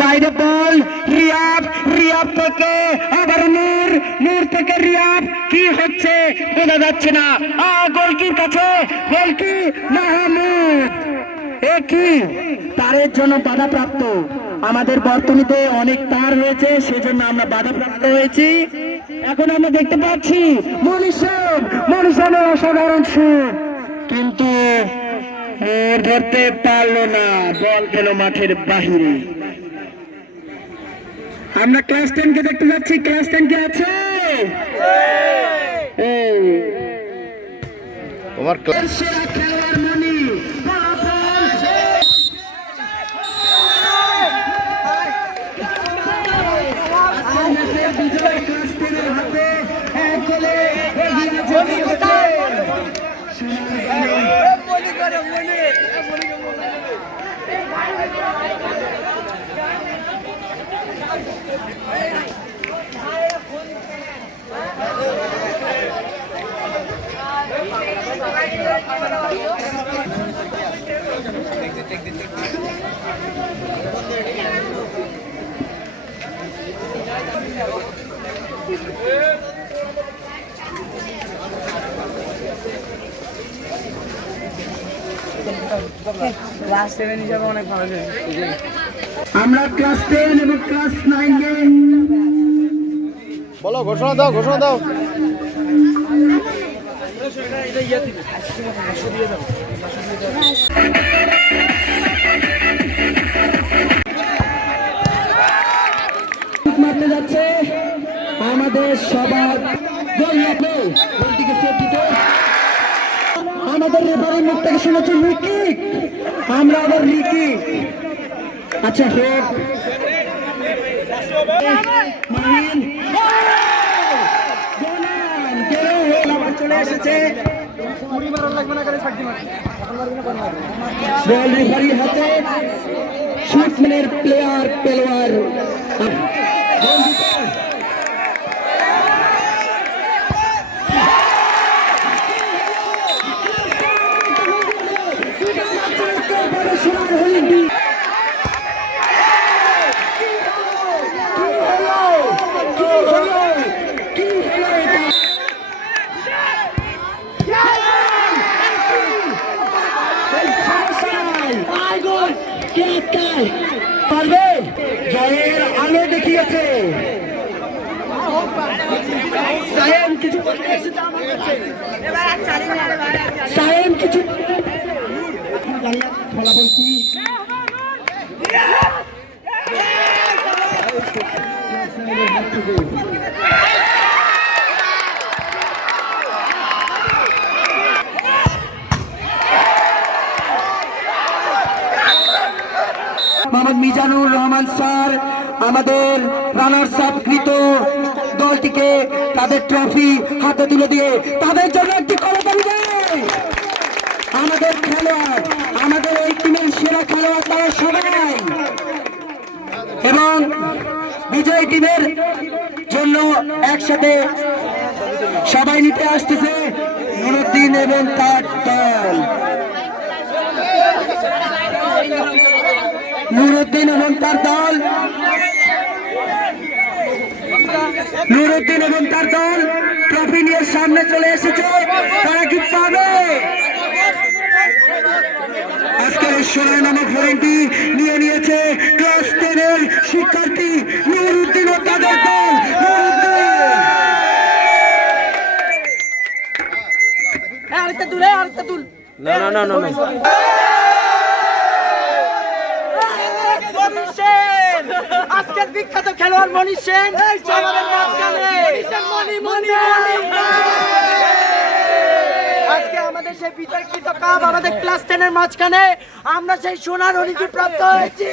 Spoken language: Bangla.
বাইরে বল রিয়াব, রিয়াব থেকে আবার নূর, নূর থেকে রিয়াব, কি হচ্ছে বোঝা যাচ্ছে না। গোলকির কাছে, গোলকি মাহমুদ, একই তারের জন্য বাধাপ্রাপ্ত। আমাদের বর্তনীতে অনেক তার রয়েছে, সেজন্য আমরা বাধাপ্রাপ্ত হয়েছি। এখন আমরা দেখতে পাচ্ছি মনীষের অসাধারণ শুট, কিন্তু ধরতে পারলো না, বল গেল মাঠের বাহিরে। আমরা ক্লাস 10 কে দেখতে যাচ্ছি। ক্লাস 10 কে আছে? তোমার সেরা খেলোয়াড় মনি, বিজয় ক্লাস 10 এর হাতে এক গোলে এগিয়ে চলেছে। ক্লাস 7 হিসাবে অনেক ভালো ছিল। আমরা ক্লাস 10 এবং ক্লাস 9 কে বলো, ঘোষণা দাও, ঘোষণা দাও। মারতে যাচ্ছে আমাদের সবার গোলটিকে সেভ দিতে। আমাদের রেফারির মুখ থেকে শুনেছি রিকি, আমরা আবার রিকি। আচ্ছা হোক, মাহিন চলে এসেছে। বল রেফারির হাতে, শুটম্যানের প্লেয়ার পেলোয়ার জয়ের আলো দেখিয়েছে। সায়েম কিছু ফলাফল কি? মোহাম্মদ মিজানুর রহমান স্যার আমাদের রানার্স আপ কৃত দলটিকে তাদের ট্রফি হাতে তুলে দিয়ে তাদের জন্য একটি করতালি দেয়। আমাদের খেলোয়াড়, আমাদের এই টিমের সেরা খেলোয়াড় তারা সবাই, এবং বিজয়ী টিমের জন্য একসাথে সবাই নিতে আসতেছে নুরুদ্দিন এবং তার দল। নুরুদ্দিন এবং তার দল, নুরুদ্দিন এবং তার দল ট্রফি নিয়ে সামনে চলে এসেছে। তারা কি পাবে? আজকের সোনার নামক হরিণটি নিয়ে নিয়েছে ক্লাস 10 এর শিক্ষার্থী নুরুদ্দিন ও তাদের দল। আরেকটা তুল। না না না না না, আজকের বিখ্যাত খেলোয়াড় মনীষ সেন আমাদের মাঝখানে। আজকে আমাদের সেই বিতর্কিত কাপ আমাদের ক্লাস 10 এর মাঝখানে আমরা সেই সোনার হরিণটি প্রাপ্ত হয়েছি।